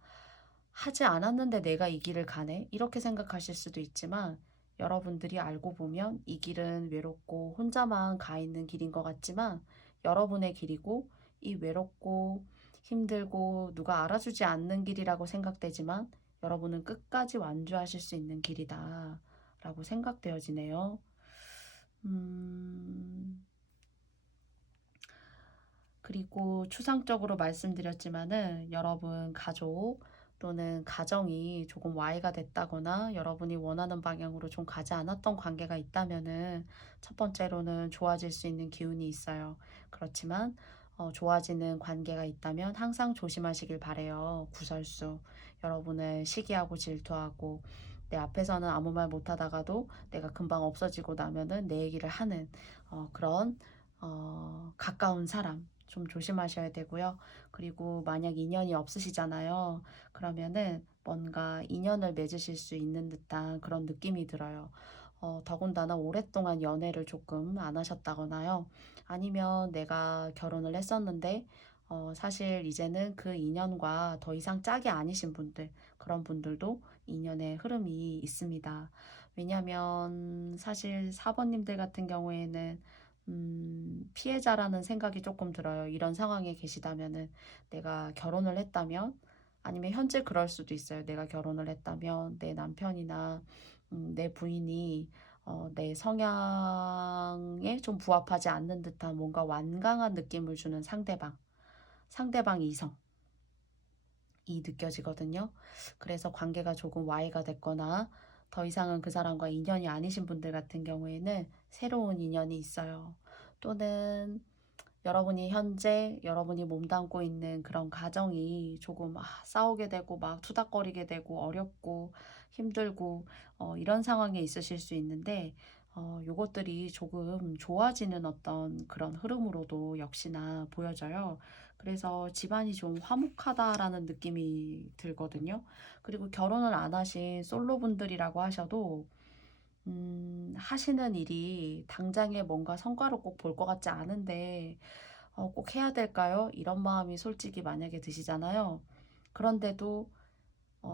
하지 않았는데 내가 이 길을 가네? 이렇게 생각하실 수도 있지만 여러분들이 알고 보면 이 길은 외롭고 혼자만 가 있는 길인 것 같지만 여러분의 길이고 이 외롭고 힘들고 누가 알아주지 않는 길이라고 생각되지만 여러분은 끝까지 완주하실 수 있는 길이다. 라고 생각되어지네요. 그리고 추상적으로 말씀드렸지만은 여러분 가족 또는 가정이 조금 와해가 됐다거나 여러분이 원하는 방향으로 좀 가지 않았던 관계가 있다면은 첫 번째로는 좋아질 수 있는 기운이 있어요. 그렇지만 좋아지는 관계가 있다면 항상 조심하시길 바래요. 구설수. 여러분을 시기하고 질투하고 내 앞에서는 아무 말 못하다가도 내가 금방 없어지고 나면은 내 얘기를 하는 그런 가까운 사람 좀 조심하셔야 되고요. 그리고 만약 인연이 없으시잖아요. 그러면은 뭔가 인연을 맺으실 수 있는 듯한 그런 느낌이 들어요. 더군다나 오랫동안 연애를 조금 안 하셨다거나요. 아니면 내가 결혼을 했었는데 사실 이제는 그 인연과 더 이상 짝이 아니신 분들, 그런 분들도 인연의 흐름이 있습니다. 왜냐하면 사실 사번님들 같은 경우에는 피해자라는 생각이 조금 들어요. 이런 상황에 계시다면은 내가 결혼을 했다면 아니면 현재 그럴 수도 있어요. 내가 결혼을 했다면 내 남편이나 내 부인이 내 성향에 좀 부합하지 않는 듯한 뭔가 완강한 느낌을 주는 상대방 이성이 느껴지거든요. 그래서 관계가 조금 와해가 됐거나 더 이상은 그 사람과 인연이 아니신 분들 같은 경우에는 새로운 인연이 있어요. 또는 여러분이 현재 여러분이 몸담고 있는 그런 가정이 조금 싸우게 되고 막 투닥거리게 되고 어렵고 힘들고 이런 상황에 있으실 수 있는데 요것들이 조금 좋아지는 어떤 그런 흐름으로도 역시나 보여져요. 그래서 집안이 좀 화목하다라는 느낌이 들거든요. 그리고 결혼을 안 하신 솔로분들이라고 하셔도 하시는 일이 당장에 뭔가 성과를 꼭 볼 것 같지 않은데 꼭 해야 될까요? 이런 마음이 솔직히 만약에 드시잖아요. 그런데도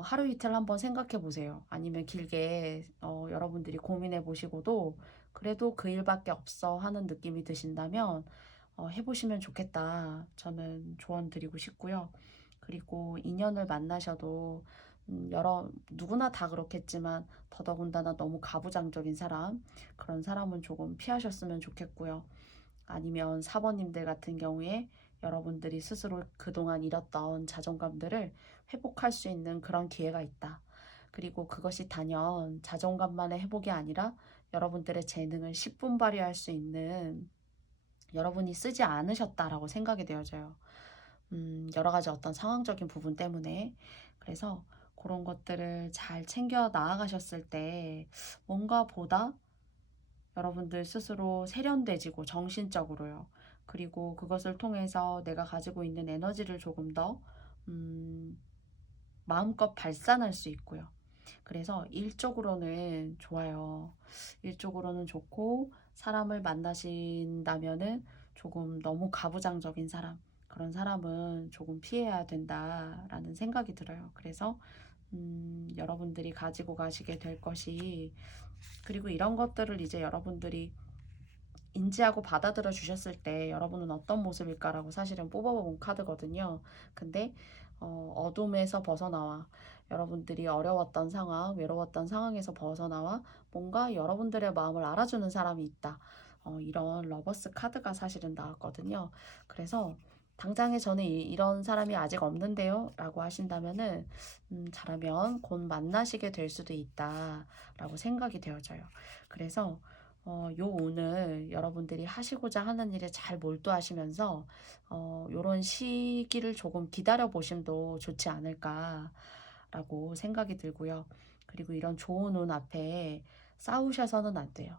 하루 이틀 한번 생각해 보세요. 아니면 길게 여러분들이 고민해 보시고도 그래도 그 일밖에 없어 하는 느낌이 드신다면 해보시면 좋겠다. 저는 조언 드리고 싶고요. 그리고 인연을 만나셔도 누구나 다 그렇겠지만 더더군다나 너무 가부장적인 사람, 그런 사람은 조금 피하셨으면 좋겠고요. 아니면 사번님들 같은 경우에 여러분들이 스스로 그동안 잃었던 자존감들을 회복할 수 있는 그런 기회가 있다. 그리고 그것이 단연 자존감만의 회복이 아니라 여러분들의 재능을 10분 발휘할 수 있는 여러분이 쓰지 않으셨다라고 생각이 되어져요. 여러 가지 어떤 상황적인 부분 때문에. 그래서 그런 것들을 잘 챙겨 나아가셨을 때 뭔가 보다 여러분들 스스로 세련돼지고 정신적으로요. 그리고 그것을 통해서 내가 가지고 있는 에너지를 조금 더 마음껏 발산할 수 있고요. 그래서 일적으로는 좋아요. 일적으로는 좋고 사람을 만나신다면은 조금 너무 가부장적인 사람, 그런 사람은 조금 피해야 된다라는 생각이 들어요. 그래서 여러분들이 가지고 가시게 될 것이 그리고 이런 것들을 이제 여러분들이 인지하고 받아들여 주셨을 때 여러분은 어떤 모습일까라고 사실은 뽑아본 카드거든요. 근데 어둠에서 벗어나와 여러분들이 어려웠던 상황, 외로웠던 상황에서 벗어나와 뭔가 여러분들의 마음을 알아주는 사람이 있다. 이런 러버스 카드가 사실은 나왔거든요. 그래서 당장에 저는 이런 사람이 아직 없는데요 라고 하신다면은 잘하면 곧 만나시게 될 수도 있다 라고 생각이 되어져요. 그래서 요 오늘 여러분들이 하시고자 하는 일에 잘 몰두하시면서 요런 시기를 조금 기다려 보심도 좋지 않을까라고 생각이 들고요. 그리고 이런 좋은 운 앞에 싸우셔서는 안 돼요.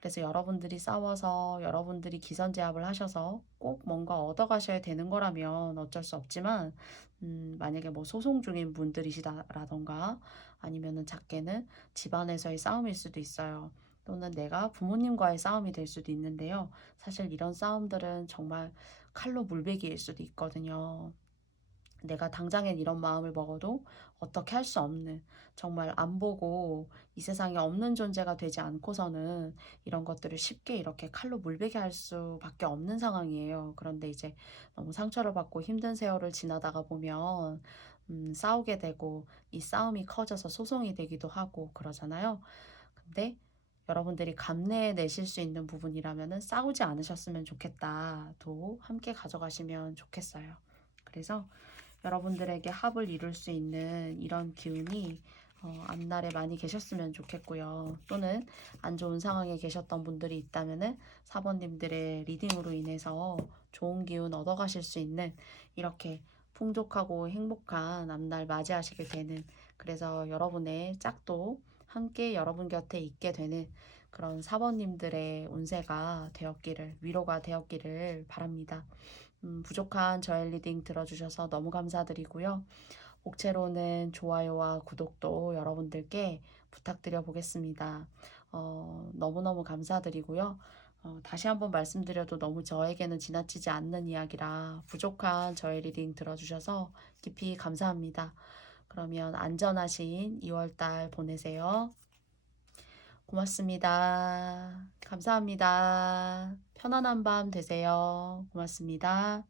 그래서 여러분들이 싸워서 여러분들이 기선제압을 하셔서 꼭 뭔가 얻어가셔야 되는 거라면 어쩔 수 없지만 만약에 뭐 소송 중인 분들이시다라던가 아니면은 작게는 집안에서의 싸움일 수도 있어요. 또는 내가 부모님과의 싸움이 될 수도 있는데요. 사실 이런 싸움들은 정말 칼로 물베기일 수도 있거든요. 내가 당장엔 이런 마음을 먹어도 어떻게 할 수 없는, 정말 안 보고 이 세상에 없는 존재가 되지 않고서는 이런 것들을 쉽게 이렇게 칼로 물베게 할 수밖에 없는 상황이에요. 그런데 이제 너무 상처를 받고 힘든 세월을 지나다가 보면 싸우게 되고 이 싸움이 커져서 소송이 되기도 하고 그러잖아요. 근데 여러분들이 감내해 내실 수 있는 부분이라면은 싸우지 않으셨으면 좋겠다도 함께 가져가시면 좋겠어요. 그래서 여러분들에게 합을 이룰 수 있는 이런 기운이 앞날에 많이 계셨으면 좋겠고요. 또는 안 좋은 상황에 계셨던 분들이 있다면은 사번님들의 리딩으로 인해서 좋은 기운 얻어가실 수 있는 이렇게 풍족하고 행복한 앞날 맞이하시게 되는, 그래서 여러분의 짝도 함께 여러분 곁에 있게 되는 그런 사번님들의 운세가 되었기를, 위로가 되었기를 바랍니다. 부족한 저의 리딩 들어주셔서 너무 감사드리고요. 옥체로는 좋아요와 구독도 여러분들께 부탁드려 보겠습니다. 너무너무 감사드리고요. 다시 한번 말씀드려도 너무 저에게는 지나치지 않는 이야기라 부족한 저의 리딩 들어주셔서 깊이 감사합니다. 그러면 안전하신 2월달 보내세요. 고맙습니다. 감사합니다. 편안한 밤 되세요. 고맙습니다.